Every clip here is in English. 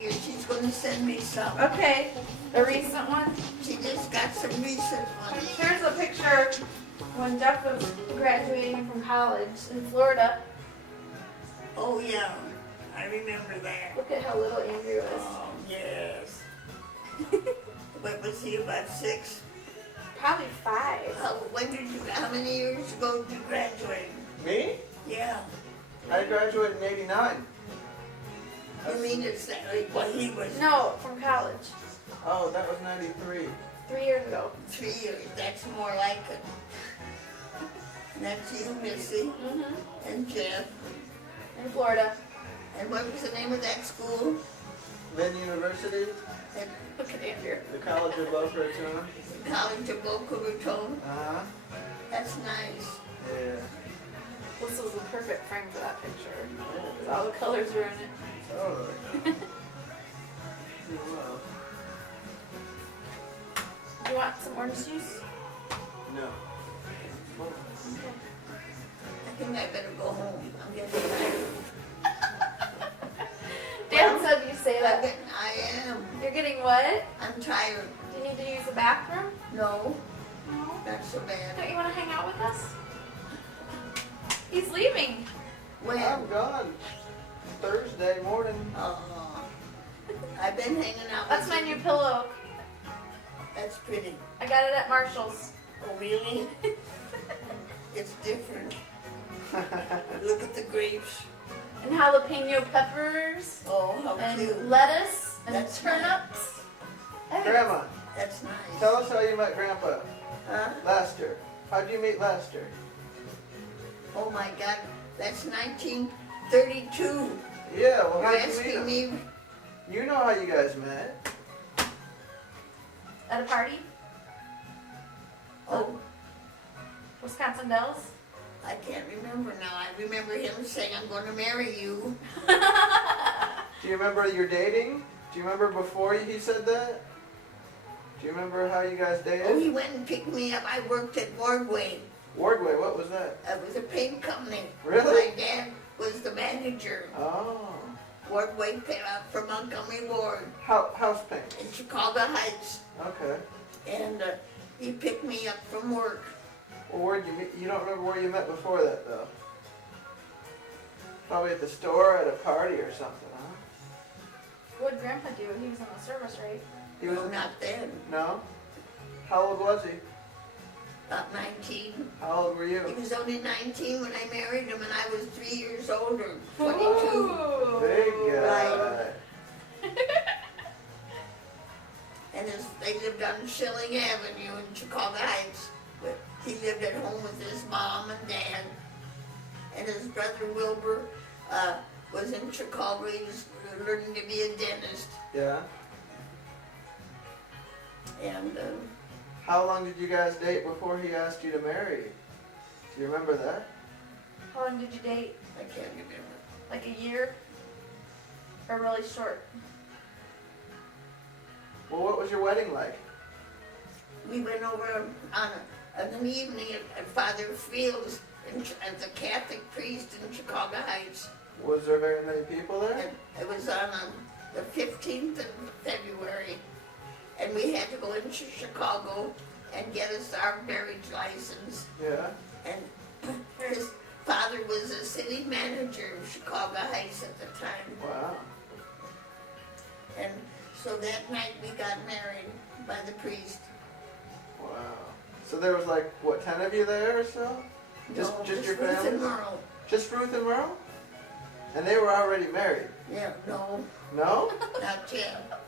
She's going to send me some. Okay, the recent one. She just got some recent ones. Here's a picture when Jeff was graduating from college in Florida. Oh yeah, I remember that. Look at how little Andrew is. Oh yes. What was he, about 6? Probably 5. How many years ago did you graduate? Me? Yeah. I graduated in '89. You mean it's that, like, what he was? No, from college. Oh, that was '93. 3 years ago. 3 years. That's more like it. And that's you, Missy, and Jeff. In Florida. And what was the name of that school? Lynn University, At Look at Andrew. the College of Boca Raton. College of Boca Raton. Uh-huh. That's nice. Yeah. This was the perfect frame for that picture. 'Cause all the colors were in it. Totally. Well, Do you want some orange juice? no. I think I better go home. I'm getting tired. Dan said you say that. I am. You're getting what? I'm tired. Do you need to use the bathroom? No, No. not so bad. Don't you want to hang out with us? He's leaving. When? I'm gone. Thursday morning. Oh, I've been hanging out. That's with my you. new pillow. That's pretty. I got it at Marshall's. Oh, really? It's different. Look at the grapes. And jalapeno peppers. Oh, how And cute. lettuce. And That's turnips. I think Grandma, That's nice. tell us how you met Grandpa Huh? last year. How'd you meet last year? Oh my God, that's 1932. Yeah, well, You're how'd you meet asking him? me? You know how you guys met. At a party. Oh, Wisconsin Dells. I can't remember now. I remember him saying, "I'm going to marry you." Do you remember your dating? Do you remember before he said that? Do you remember how you guys Oh, dated? he went and picked me up. I worked at Wardway. Wardway, what was that? It was a paint company. Really? My dad was the manager. Oh. Wardway for Montgomery Ward House paint. in Chicago Heights. Okay. And he picked me up from work. Well, where'd you meet? You don't remember where you met before that, though? Probably at the store, at a party or something, huh? What did Grandpa do? He was in the service, right? He was No, not then. No? How old was he? About 19. How old were He you? was only 19 when I married him, and I was 3 years older, 22. Ooh. Big guy. Right. And they lived on Schilling Avenue in Chicago Heights. But he lived at home with his mom and dad. And his brother Wilbur was in Chicago. He was learning to be a dentist. Yeah. And How long did you guys date before he asked you to marry? Do you remember that? How long did you date? I can't remember. Like a year? Or really short? Well, what was your wedding like? We went over on an evening at Father Field's as a Catholic priest in Chicago Heights. Was there very many people there? And it was on the 15th of February. And we had to go into Chicago and get us our marriage license. Yeah. And his father was a city manager of Chicago Heights at the time. Wow. And so that night we got married by the priest. Wow. So there was like, what, 10 of you there or so? Just your Ruth and families? Merle. Just Ruth and Merle? And they were already married? Yeah, no, No? not yet.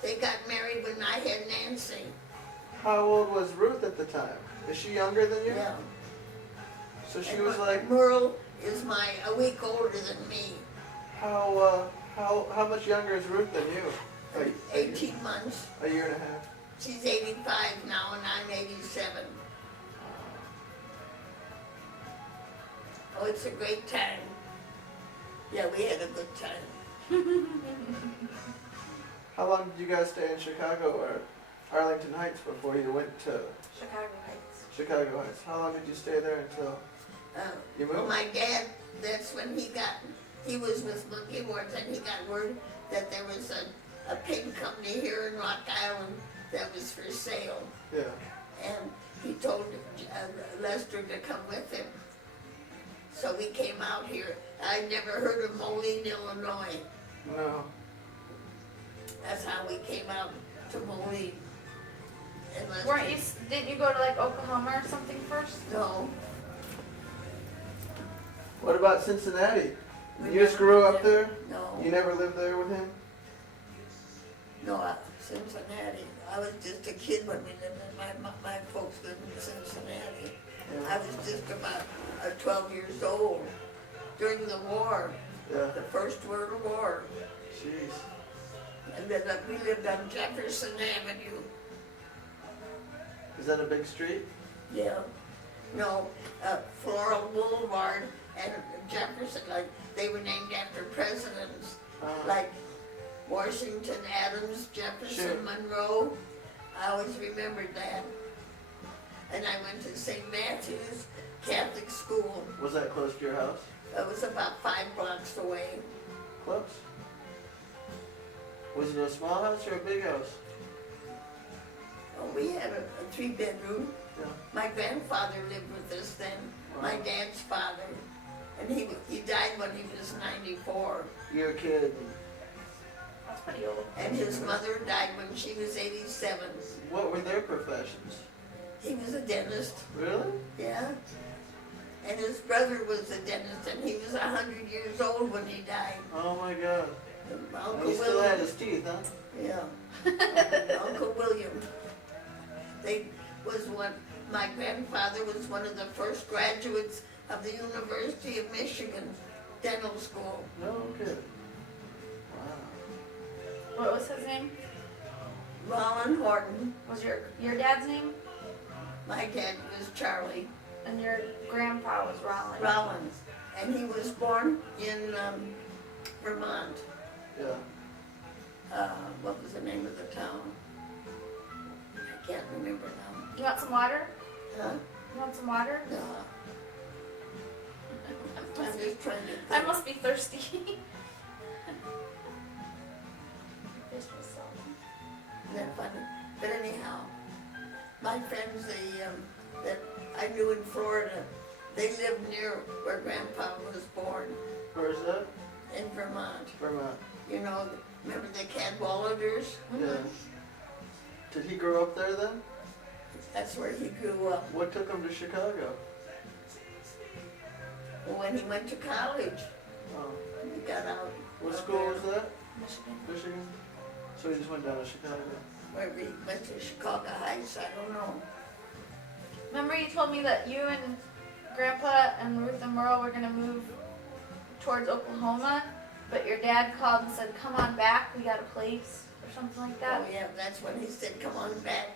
They got married when I had Nancy. How old was Ruth at the time? Is she younger than you? Yeah. So she And was like, Merle is a week older than me. how much younger is Ruth than you? 18 months. A year and a half. She's 85 now and I'm 87. Oh, it's a great time. Yeah, we had a good time. How long did you guys stay in Chicago or Arlington Heights before you went to Chicago Heights. Chicago Heights? How long did you stay there until you Well, moved? my dad, that's when he got he was with Monkey Wars, and he got word that there was a pig company here in Rock Island that was for sale. Yeah. And he told Lester to come with him. So we came out here. I'd never heard of Moline, Illinois. No. That's how we came out to Moline. And Lester, Didn't you go to like Oklahoma or something first? no. What about Cincinnati? We You just never grew lived up there? No. You never lived there with him? No, Cincinnati. I was just a kid when we lived in my folks lived in Cincinnati. I was just about 12 years old during the war, Yeah. the First World War. Jeez. And then we lived on Jefferson Avenue. Is that a big street? Yeah. No, Floral Boulevard and Jefferson, like they were named after presidents, like Washington, Adams, Jefferson, Sure. Monroe. I always remembered that. And I went to St. Matthew's Catholic School. Was that close to your house? It was about 5 blocks away. Close. Was it a small house or a big house? Oh, we had a 3-bedroom. Yeah. My grandfather lived with us then, Wow. my dad's father. And he died when he was 94. You're a kid. That's pretty old. And his mother died when she was 87. What were their professions? He was a dentist, Really? yeah. And his brother was a dentist, and he was 100 years old when he died. Oh my God. And And Uncle he still had William, his teeth, huh? yeah. Uncle William. My grandfather was one of the first graduates of the University of Michigan Dental School. No kid. Wow. What was his name? Rollin Horton. Was your dad's name? My dad was Charlie And your grandpa was Rollins. Rollins. And he was born in Vermont. Yeah. What was the name of the town? I can't remember now. You want some water? Huh? You want some water? No. I'm just trying to I think. must be thirsty. Isn't that funny? But anyhow, my friends, that I knew in Florida, they lived near where Grandpa was born, Where's that? in Vermont. Vermont. You know, remember the Cadwalladers? Yeah. Did he grow up there then? That's where he grew up. What took him to Chicago? When he went to college, Oh. he got out. What of school there. was that? Michigan. Michigan? So he just went down to Chicago. Where he went to Chicago Heights, I don't know. Remember you told me that you and Grandpa and Ruth and Merle were going to move towards Oklahoma, but your dad called and said, come on back, we got a place, or something like that. Oh yeah, that's when he said, come on back.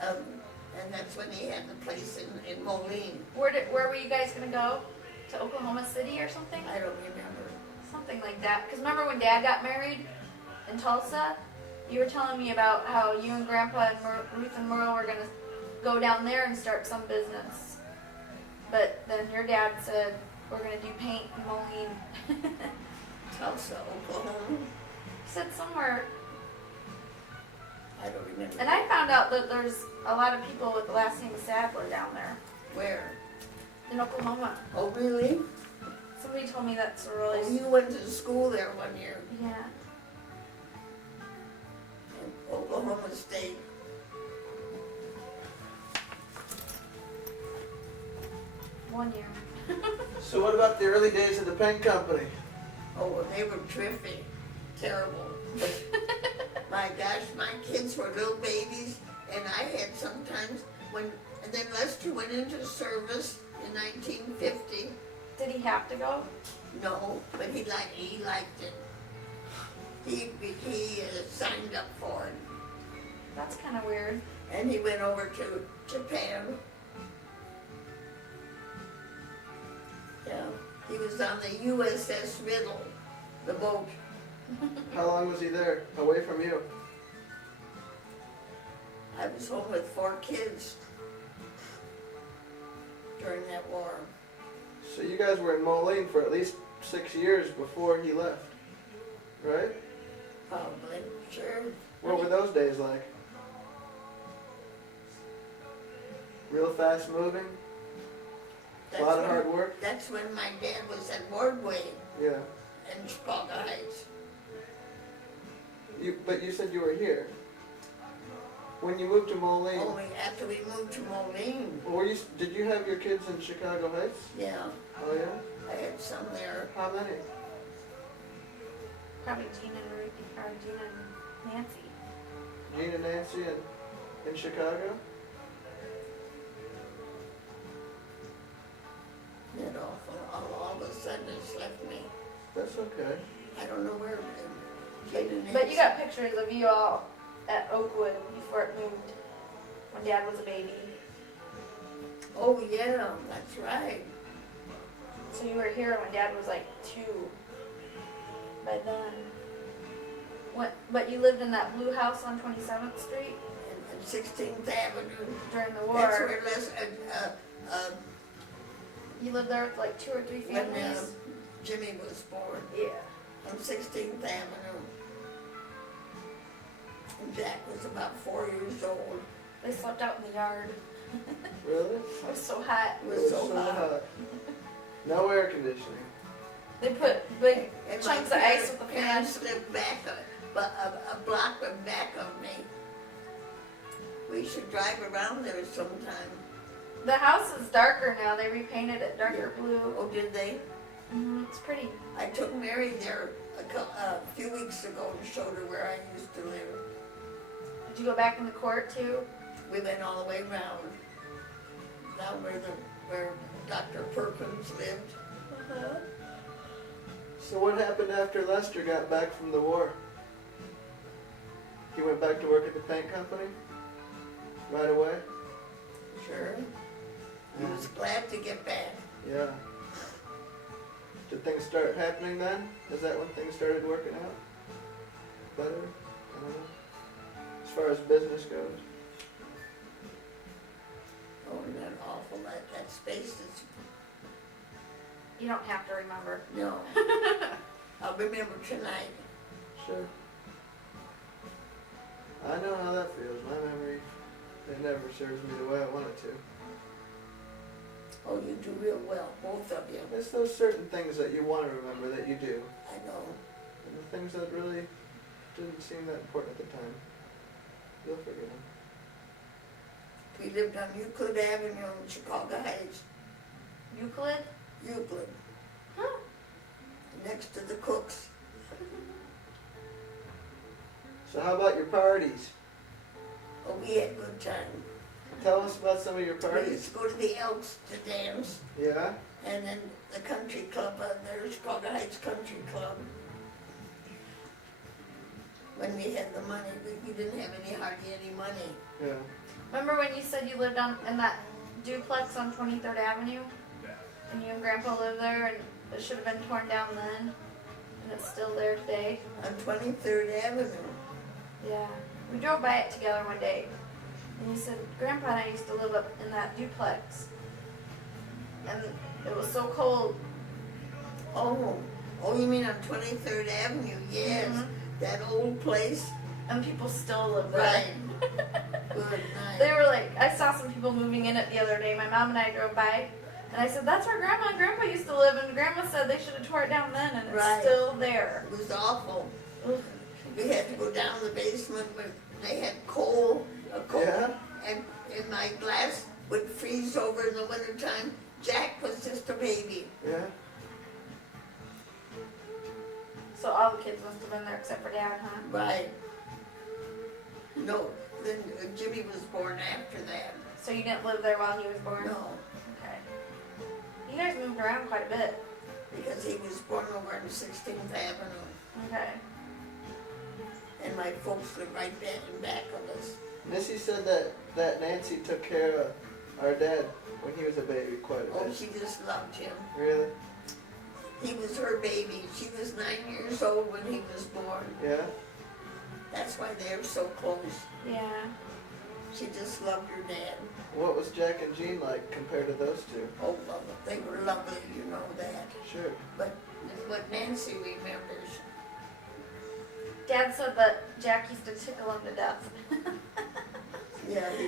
And that's when he had the place in Moline. Where were you guys going to go? To Oklahoma City or something? I don't remember. Something like that. Because remember when Dad got married in Tulsa? You were telling me about how you and Grandpa and Ruth and Merle were going to go down there and start some business. But then your dad said, we're going to do paint in Moline. Tulsa, Oklahoma. He said somewhere. I don't remember. And I found out that there's a lot of people with the last name Sadler down there Where? in Oklahoma. Oh, really? Somebody told me that's a Oh, really... you went to school there one year Yeah. in Oklahoma State. One year. So what about the early days of the pen company? Oh, well, they were terrific. Terrible. My gosh, my kids were little babies, and I had sometimes and then Lester went into service in 1950. Did he have to go? No, but he liked it. He signed up for it, That's kind of weird. and he went over to Japan. Yeah, he was on the USS Riddle, the boat. How long was he there, away from you? I was home with 4 kids during that war. So you guys were in Moline for at least 6 years before he left, right? Probably, sure. What were those days like? Real fast moving? A lot of hard work? That's when my dad was at Wardway Yeah. in Chicago Heights. But you said you were here. When you moved to Moline, Only after we moved to Moline. did you have your kids in Chicago Heights? Yeah, Oh yeah? I had some there. How many? Probably Gina and Ruth, or Gina and Nancy. Gene and Nancy in Chicago? That awful. All of a sudden it's left me. That's okay. I don't know where it is. But you got pictures of you all at Oakwood before it moved, when Dad was a baby. Oh yeah, that's right. So you were here when Dad was like 2 by then. But you lived in that blue house on 27th Street And 16th Avenue. during the That's war. where You lived there with like 2 or 3 when families? Jimmy was born. Yeah. On 16th Avenue. And Jack was about 4 years old. They slept out in the yard. Really? It was so hot. It was so hot. No air conditioning. They put big And chunks my of ice with the fan. parents lived back a block back of me. We should drive around there sometime. The house is darker now. They repainted it darker blue. Oh, did they? It's pretty. I took Mary there a few weeks ago and showed her where I used to live. Did you go back in the court too? We went all the way around. Down where Dr. Perkins lived. So what happened after Lester got back from the war? He went back to work at the paint company? Right away? Sure. He was glad to get back. Yeah. Did things start happening then? Is that when things started working out? Better? I don't know. As far as business goes? Oh, isn't that awful? That space is, You don't have to remember. no. I'll remember tonight. Sure. I know how that feels. My memory, it never serves me the way I want it to. Oh, you do real well, both of you. It's those certain things that you want to remember that you do. I know. And the things that really didn't seem that important at the time. You'll forget them. We lived on Euclid Avenue in Chicago Heights. Euclid? Euclid, Huh. next to the Cooks. So how about your parties? Oh, we had a good time. Tell us about some of your We parties. used to go to the Elks to dance, Yeah? and then the country club, there's Chicago Heights Country Club. When we had the money, we didn't have hardly any money. Yeah. Remember when you said you lived in that duplex on 23rd Avenue? And you and Grandpa lived there and it should have been torn down then? And it's still there today? On 23rd Avenue. Yeah. We drove by it together one day. And you said, Grandpa and I used to live up in that duplex. And it was so cold. Oh, you mean on 23rd Avenue? Yes, Mhm. that old place. And people still live Right. there. Good night. They were like, I saw some people moving in it the other day. My mom and I drove by. And I said, that's where Grandma and Grandpa used to live. And Grandma said they should have tore it down then. And it's Right. still there. It was awful. Ugh. We had to go down the basement where they had coal, Yeah? and my glass would freeze over in the wintertime. Jack was just a baby. Yeah? So all the kids must have been there except for Dad, huh? Right. No, then Jimmy was born after that. So you didn't live there while he was born? No, Okay. You guys moved around quite a bit. because he was born over on 16th Avenue. Okay. And my folks lived right back in back of us. Missy said that Nancy took care of our dad when he was a baby quite a Oh, bit. she just loved him. Really? He was her baby. She was 9 years old when he was born. Yeah? That's why they're so close. Yeah. She just loved her dad. What was Jack and Jean like compared to those two? Oh, they were lovely, you know that. Sure. But is what Nancy remembers. Dad said that Jack used to tickle him to death. Yeah, he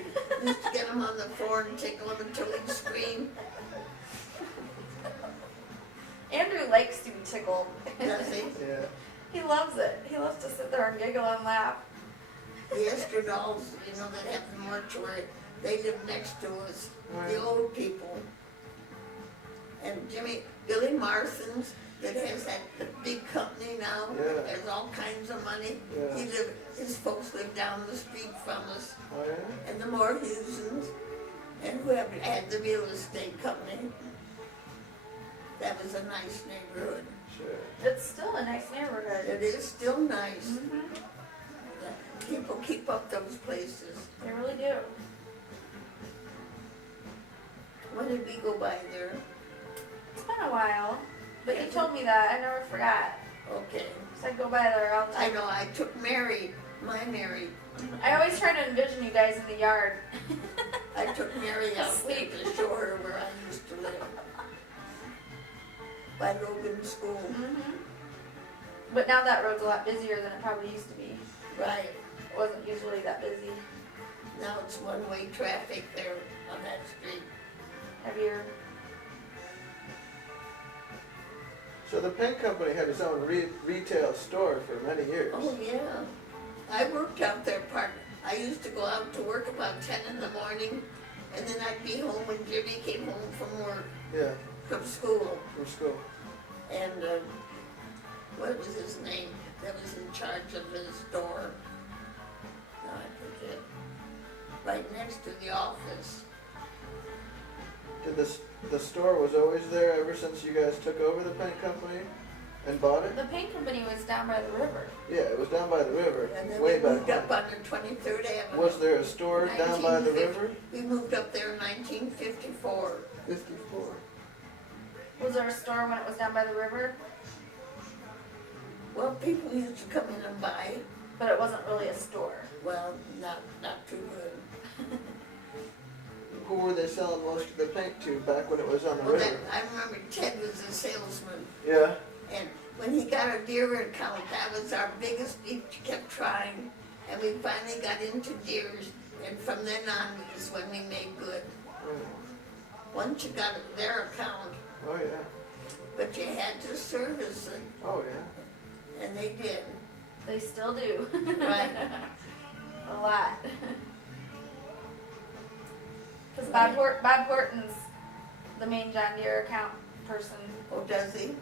used to get him on the floor and tickle him until he'd scream. Andrew likes to be tickled. Does he? Yeah. He loves it. He loves to sit there and giggle and laugh. The Estradals, you know, that have the mortuary, they live next to us, Right. the old people. And Billy Marston's, that has that big company now, Yeah. has all kinds of money. Yeah. His folks live down the street from us, Oh yeah? and the Moorhusens, and whoever had the real estate company. That was a nice neighborhood. Sure. It's still a nice neighborhood. It is still nice. Hmm. People keep up those places. They really do. When did we go by there? It's been a while, but you Has told me that. I never forgot. Okay. So I go by there all the I time. know, I took my Mary. I always try to envision you guys in the yard. I took Mary out there Asleep. to show her where I used to live. By Logan School. Hmm. But now that road's a lot busier than it probably used to be. Right. It wasn't usually that busy. Now it's one-way traffic there on that street. Heavier. So the paint company had its own retail store for many years. Oh, yeah. I worked out there I used to go out to work about 10 in the morning, and then I'd be home when Jimmy came home from work, Yeah, from school. from school. And what was his name that was in charge of the store? No, I forget. Right next to the office. Did the store was always there ever since you guys took over the paint company and bought it? The paint company was down by the river. Yeah, it was down by the river, And then way we back moved up when. on the 23rd Avenue. Was there a store down by the 1950. river? We moved up there in 1954. 54. Was there a store when it was down by the river? Well, people used to come in and buy. But it wasn't really a store. Well, not too good. Who were they selling most of the paint to back when it was on the Well, river? I remember Ted was a salesman, Yeah. and when he got a deer account, that was our biggest. He kept trying, and we finally got into deers, and from then on is when we made good. Once you got their account, Oh yeah. but you had to service it, Oh yeah. and they did. They still do. Right. A lot. Because Right. Bob Horton's the main John Deere account person. Oh, does he?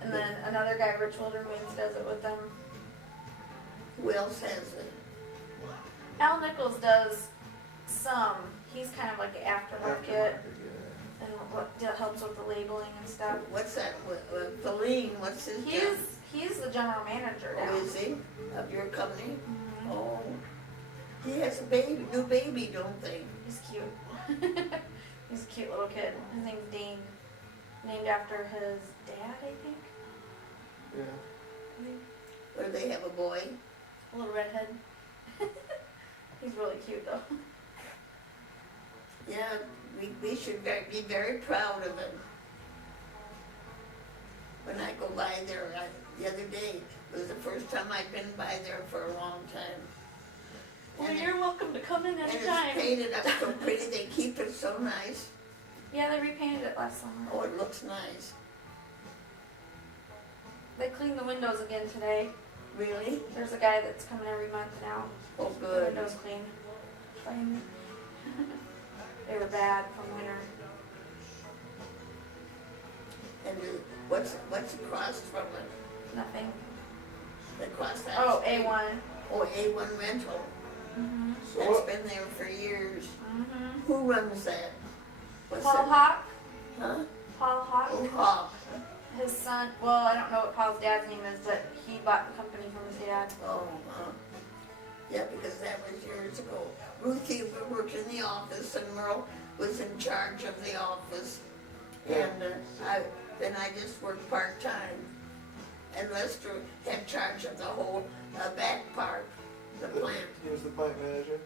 And then another guy, Rich Wilderwings, does it with them. Who else has it? Al Nichols does some. He's kind of like an aftermarket and what helps with the labeling and stuff. What's that? Feline, what's his job? He's the general manager now. Oh, is he? Of your company? Mhm. Oh. He has a new baby, don't they? He's cute. He's a cute little kid. His name's Dane. Named after his dad, I think. Yeah. Or they have a boy? A little redhead. He's really cute though. Yeah, we should be very proud of him. When I go by there, the other day, it was the first time I'd been by there for a long time. Well, And you're welcome to come in and anytime. it's painted up so pretty, they keep it so nice. Yeah, they repainted it last summer. Oh, it looks nice. They cleaned the windows again today. Really? There's a guy that's coming every month now. Oh, The good. windows clean. Clean. They were bad from winter. And what's across from it? Nothing. Across that Oh, street? A1. Oh, A1 Rental. Mhm. So That's what? been there for years. Mhm. Who runs that? What's Paul it? Hawk. Huh? Paul Hawk. Oh, Hawk. His son. Well, I don't know what Paul's dad's name is, but he bought the company from his dad. Oh, yeah, because that was years ago. Ruthie worked in the office, and Merle was in charge of the office. Yeah. And then I just worked part-time. And Lester had charge of the whole back part, the plant. He was the plant manager.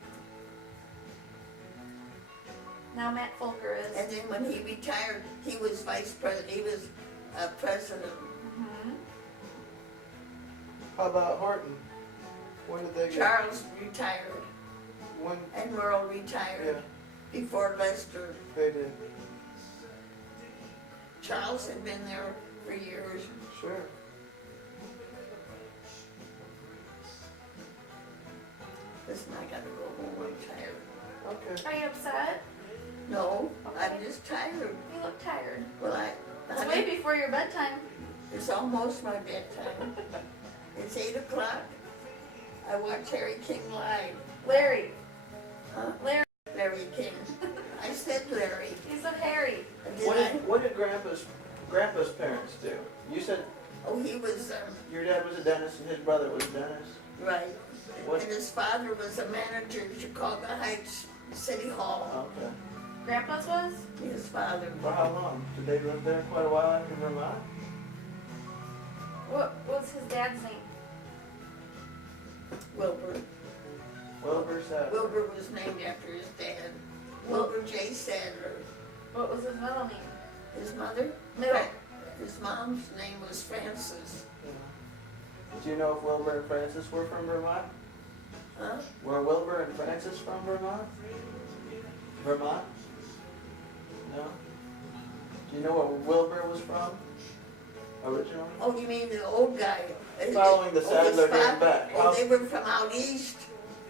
Now Matt Folker is. And then when he retired, he was vice president, he was president. Mhm. How about Horton? When did they get? Charles retired When? and Merle retired Yeah, before Lester. they did. Charles had been there for years. Sure. Listen, I gotta go home, I'm tired. Okay. Are you upset? No, Okay. I'm just tired. You look tired. Well, It's way before your bedtime. it's almost my bedtime. It's 8 o'clock. I watch Harry King live. Larry. Huh? Larry. Larry King. I said Larry. You said Harry. Did What I? did, what did Grandpa's parents do? You said Oh, he was, your dad was a dentist and his brother was a dentist? right. What? And his father was a manager at Chicago Heights City Hall. Okay. Grandpa's was? His father. For how long? Did they live there quite a while after Vermont? What was his dad's name? Wilbur. Wilbur Sadler. Wilbur was named after his dad. Wilbur J. Sadler. What was his middle name? His mother? Middle. His mom's name was Frances. Yeah. Do you know if Wilbur and Francis were from Vermont? Huh? Were Wilbur and Francis from Vermont? Vermont? No? Do you know where Wilbur was from? Originally? Oh, you mean the old guy? Following the his Sadler name father- back. Oh, How- they were from out east,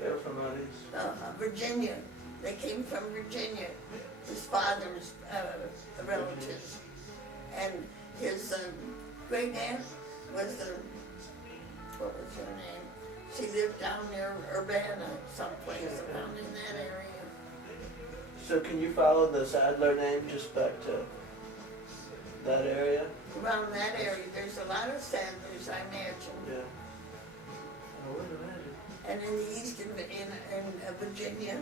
They were from out east. Virginia. They came from Virginia. His father's relatives. And his great aunt was what was her name? She lived down near Urbana, someplace around in that area. So can you follow the Sadler name just back to that area? Around that area, there's a lot of Sadlers, I imagine. Yeah. I would imagine. And in the east, in Virginia,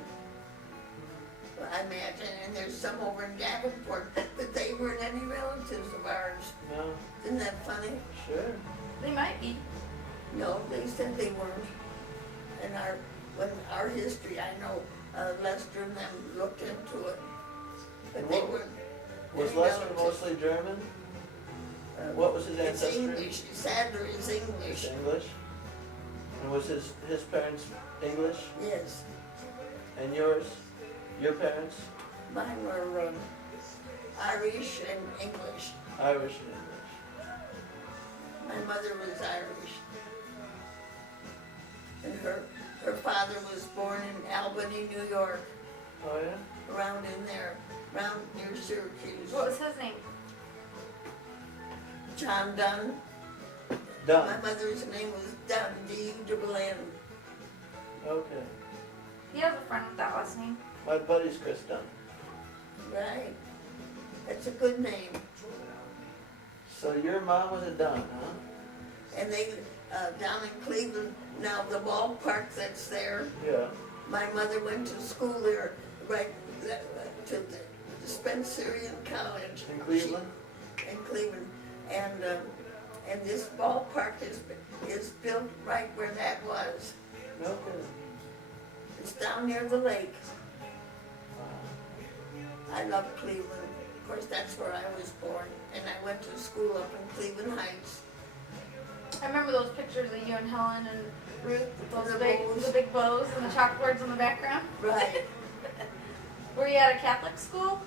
I imagine, and there's some over in Davenport, but they weren't any relatives of ours. No? Isn't that funny? Sure. They might be. No, they said they weren't. And our history, I know Lester and them looked into it, but they What- weren't. Was any Lester relatives. mostly German? Uh, What was his It's ancestry? English. Sadler is English. English. And was his parents English? Yes, And yours? Your parents? mine were Irish and English. Irish and English. My mother was Irish. And her father was born in Albany, New York, Oh yeah? around in there, around near Syracuse. What was his name? John Dunn. My Dunn. mother's name was Dunn, D-U-N-N. Okay. He has a friend with that last name. My buddy's Chris Dunn. Right. That's a good name. So your mom was a Dunn, huh? And they, down in Cleveland, now the ballpark that's there, Yeah. my mother went to school there, right, to the Spencerian College. In Cleveland? In Cleveland. And this ballpark is built right where that was. Okay. It's down near the lake. Wow. I love Cleveland. Of course, that's where I was born. And I went to school up in Cleveland Heights. I remember those pictures of you and Helen and Ruth with those The big, bows. the big bows and the chalkboards in the background. Right. Were you at a Catholic school?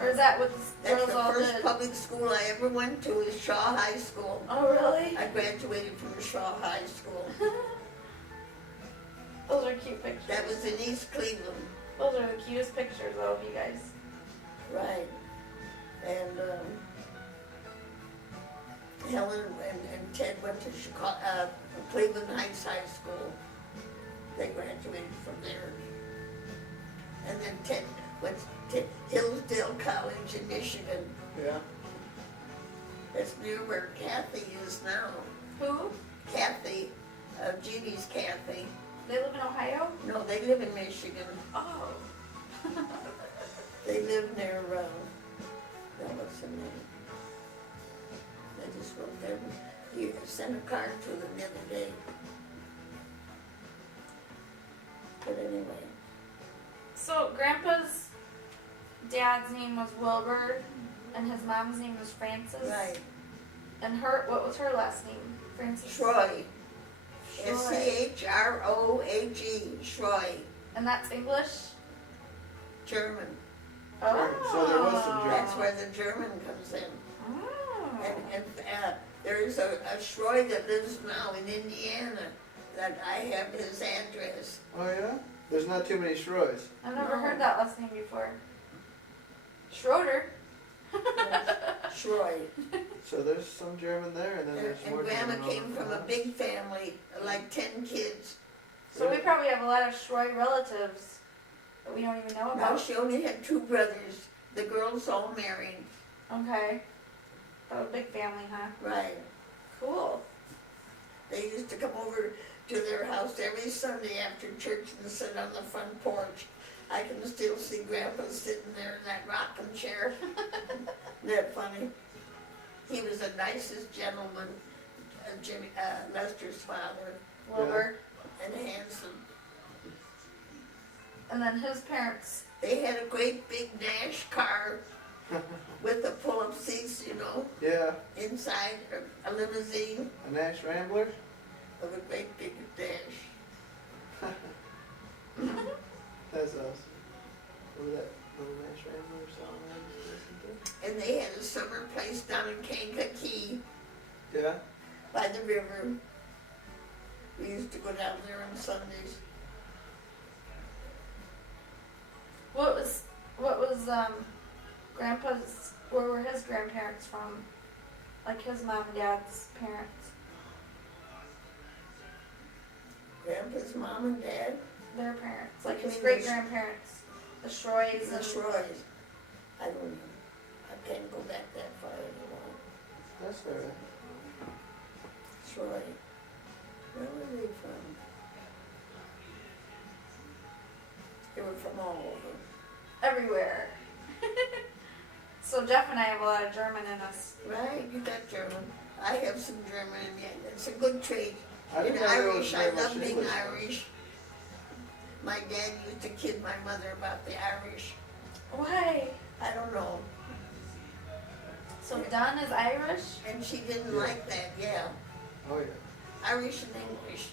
Or is that what the That's girls the all first did? public school I ever went to is Shaw High School. Oh, really? I graduated from Shaw High School. Those are cute pictures. That was in East Cleveland. Those are the cutest pictures though, of you guys. Right. And Helen and Ted went to Cleveland Heights High School. They graduated from there. And then Ted went to Hillsdale College in Michigan. Yeah. That's near where Kathy is now. Who? Kathy, Jeannie's Kathy. They live in Ohio? No, they live in Michigan. Oh. They live near, what's her name? They just wrote there. He sent a card to them the other day. But anyway, So Grandpa's dad's name was Wilbur and his mom's name was Frances. right, And what was her last name? Francis. Schroy. Schroy. Schroage. Schroy. And that's English? German. Oh. So there was some German. That's where the German comes in. Oh. And there is a Schroy that lives now in Indiana that I have his address. Oh yeah? There's not too many Shroys. I've never No. heard that last name before. Schroeder. Schroy. So there's some German there, and then And, there's and more Grandma German came over from a there. big family, like 10 kids. So we probably have a lot of Schroy relatives that we don't even know Now about. she only had 2 brothers. The girls all married. Okay. Oh, big family, huh? Right. Cool. They used to come over to their house every Sunday after church and sit on the front porch. I can still see Grandpa sitting there in that rocking chair. Isn't that funny? He was the nicest gentleman, Lester's father, Wilbur. and handsome. And then his parents. They had a great big Nash car with the pull-up seats, you know, Yeah, inside, a limousine a Nash Rambler. of a great big Nash. That's awesome. Remember that little Nash Rambler song I used to listen And they had a summer place down in Kankakee to? Yeah. by the river. We used to go down there on Sundays. What was Grandpa's, where were his grandparents from? Like his mom and dad's parents. Grandpa's mom and dad, Their parents. What Like do you his mean great grandparents. The Shroys the and Shroys. I don't know. I can't go back that far anymore. That's alright. Shroy. Where were they from? They were from all over. everywhere. So Jeff and I have a lot of German in us. Right, you got German. I have some German in me. It's a good trait. I In didn't know there was Irish, I very much love being English. Irish. My dad used to kid my mother about the Irish. Why? I don't know. So Dunn is Irish? And she didn't Yeah. like that, yeah. Oh yeah. Irish and English.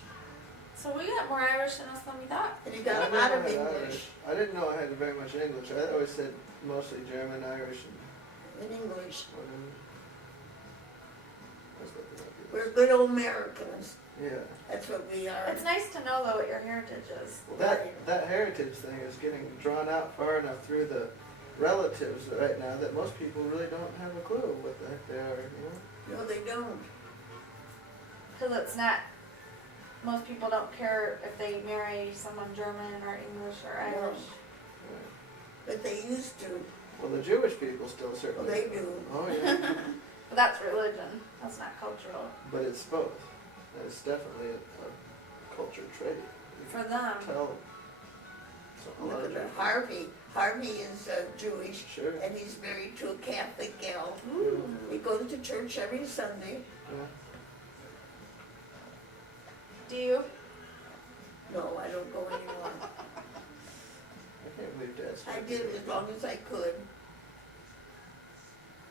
So we got more Irish in us than we thought. And you I got a never lot of had English Irish. I didn't know I had very much English. I always said mostly German, Irish, and in English. whatever. I was looking up the We're good old Americans. Yeah. That's what we are. It's nice to know though what your heritage is. Well, that heritage thing is getting drawn out far enough through the relatives right now that most people really don't have a clue what the heck they are, you know? No, they don't. Because it's not, most people don't care if they marry someone German or English or No. Irish. Yeah. But they used to. Well, the Jewish people still Well, certainly. they do. Oh yeah. But that's religion. That's not cultural. But it's both. It's definitely a culture trait. You For can them. tell. So a lot Look of at Jewish- Harvey. Harvey is Jewish, Sure. and he's married to a Catholic gal. Ooh. He goes to church every Sunday. Yeah. Do you? No, I don't go anymore. I can't believe Dad's. I did as long as I could.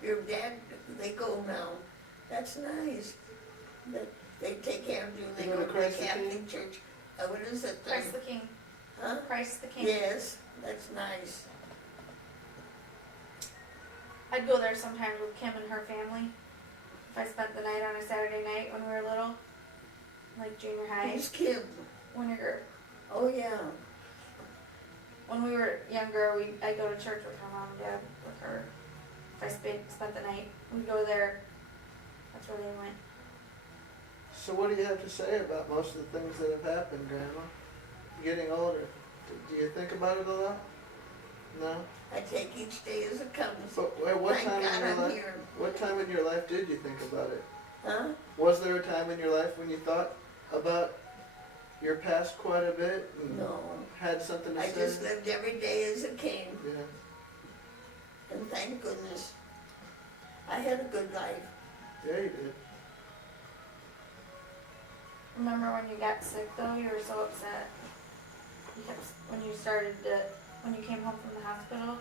Your dad, they go now. That's nice. That they take care of you. They You go go to to the Christ the Catholic King? church. What is it? Christ the King. Huh? Christ the King. Yes, that's nice. I'd go there sometimes with Kim and her family. If I spent the night on a Saturday night when we were little. Like junior high. Who's Kim? Whenever, Oh, yeah. when we were younger, I'd go to church with her mom and dad, with her. If I spent the night, we'd go there. That's where they went. So what do you have to say about most of the things that have happened, Grandma? Getting older. Do you think about it a lot? No? I take each day as it comes. But at what Thank time God in your I'm life? here. What time in your life did you think about it? Huh? Was there a time in your life when you thought about your past quite a bit and No. had something to I say? just lived every day as it came. Yeah. And thank goodness. I had a good life. Yeah, you did. Remember when you got sick though? You were so upset. You kept, when you came home from the hospital.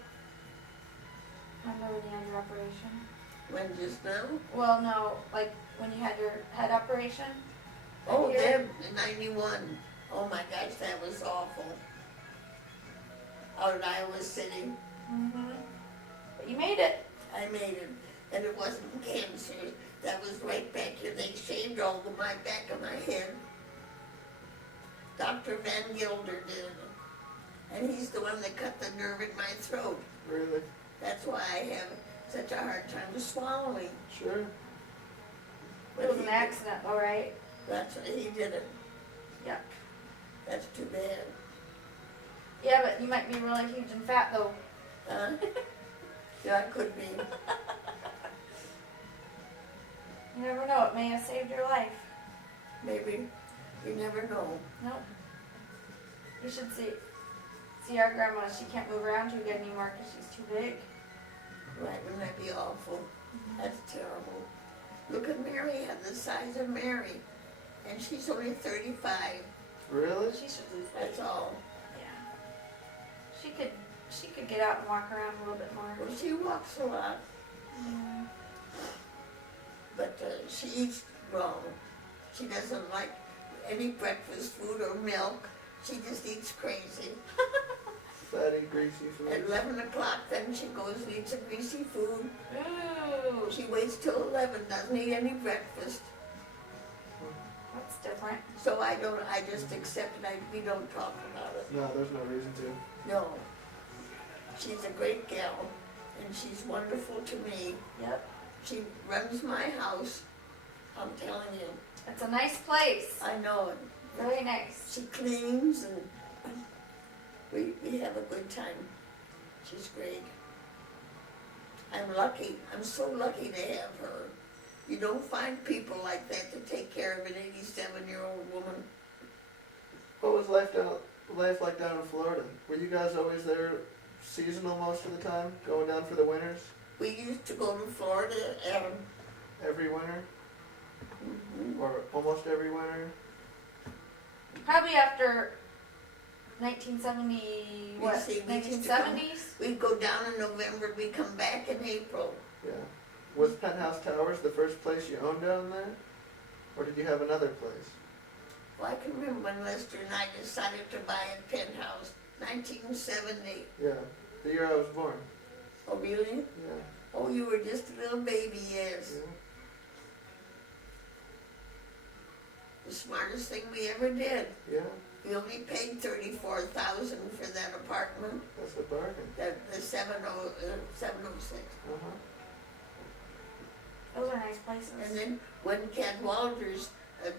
Remember when you had your operation? When just now? Well, no, like when you had your head operation. Oh, Here? them in 91. Oh my gosh, that was awful. Out in Iowa City. Mm-hmm. But you made it. I made it, and it wasn't cancer. That was right back here. They shaved all of my back of my head. Dr. Van Gilder did it. And he's the one that cut the nerve in my throat. Really? That's why I have such a hard time swallowing. Sure. It was an accident, all right. That's why he did it. Yeah. That's too bad. Yeah, but you might be really huge and fat though. Huh? Yeah, it could be. You never know. It may have saved your life. Maybe. You never know. Nope. You should see our grandma. She can't move around too good anymore because she's too big. Right, wouldn't that be awful? That's terrible. Look at Mary, had the size of Mary. And she's only 35. Really? She should lose weight. That's all. Yeah. She could get out and walk around a little bit more. Well, she walks a lot, Yeah. but she eats wrong. She doesn't like any breakfast food or milk. She just eats crazy. Fatty, greasy food. At 11 o'clock, then she goes and eats a greasy food. Ooh. She waits till 11, doesn't eat any breakfast. That's different. So I just accept it. We don't talk about it. No, there's no reason to. No. She's a great gal, and she's wonderful to me. Yep. She runs my house, I'm telling you. It's a nice place. I know it. Really nice. She cleans, and we have a good time. She's great. I'm lucky. I'm so lucky to have her. You don't find people like that to take care of an 87-year-old woman. What was life like down in Florida? Were you guys always there seasonal most of the time, going down for the winters? We used to go to Florida Every winter? mhm. Or almost every winter? Probably after 1970, what? see, we used to come- 1970s? We'd go down in November, we'd come back in April. Yeah. Was Penthouse Towers the first place you owned down there? Or did you have another place? Well, I can remember when Lester and I decided to buy a penthouse, 1970. Yeah. The year I was born. Oh, really? Yeah. Oh, you were just a little baby, yes. Yeah. The smartest thing we ever did. Yeah. We only paid $34,000 for that apartment, That's a bargain. the 706. Uh-huh. Those are nice places. And then when Ken Walters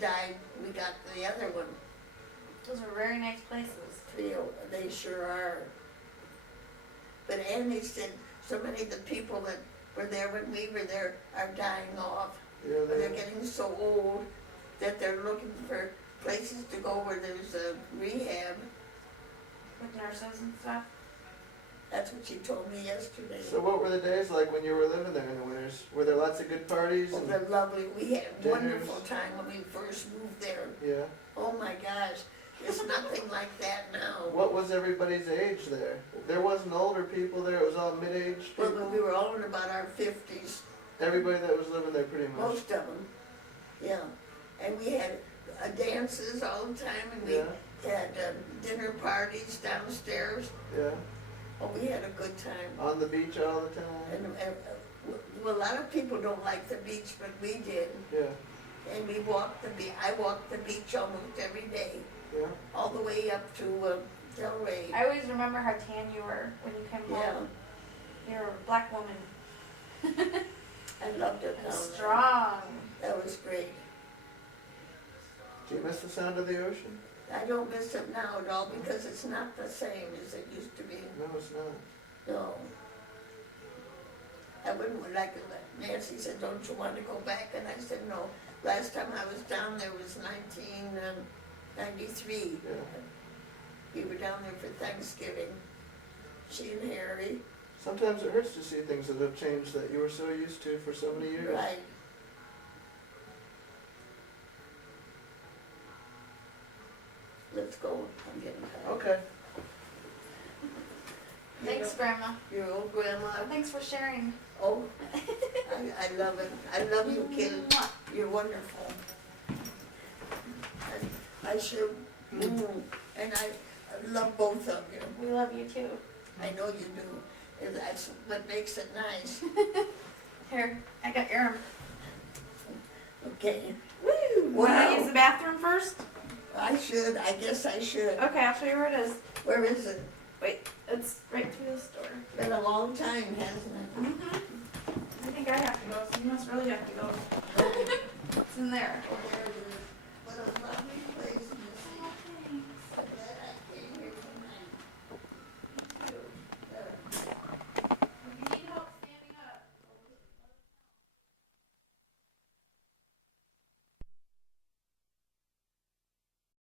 died, we got the other one. Those are very nice places. They sure are. But Andy said so many of the people that were there when we were there are dying off. Yeah, They're getting so old that they're looking for places to go where there's a rehab. With nurses and stuff. That's what she told me yesterday. So what were the days like when you were living there in the winters? Were there lots of good parties? Oh, And, they're lovely. We had a Dinners. wonderful time when we first moved there. yeah. Oh my gosh, there's nothing like that now. What was everybody's age there? There wasn't older people there, it was all mid-aged Well, people? we were all in about our 50s, Everybody that was living there pretty much? most of them. Yeah, and we had dances all the time, and we Yeah, had dinner parties downstairs. yeah. Oh, we had a good time. On the beach all the time? Well, a lot of people don't like the beach, but we did. Yeah, And we walked the beach. I walked the beach almost every day, yeah. all the way up to Delray. I always remember how tan you were when you came Yeah, home. You're a black woman. I loved it And down strong. there. That was great. Do you miss the sound of the ocean? I don't miss it now at all because it's not the same as it used to be. No, it's not. No. I wouldn't like it. Nancy said, don't you want to go back? And I said, no. Last time I was down there was 1993. Yeah. We were down there for Thanksgiving. She and Harry. Sometimes it hurts to see things that have changed that you were so used to for so many years. Right. Let's go. I'm getting tired. Okay. Thanks, Grandma. Your old grandma. Thanks for sharing. Oh, I love it. I love you, kid. You're wonderful. I sure, and I love both of you. We love you too. I know you do. And that's what makes it nice. Here, I got your arm. Okay. Woo! Want to use Wow. the bathroom first? I should. I guess I should. Okay, I'll show you where it is. Where is it? Wait, it's right through this door. Been a long time, hasn't it? I think I have to go, so you must really have to go. It's in there. Oh, there it is.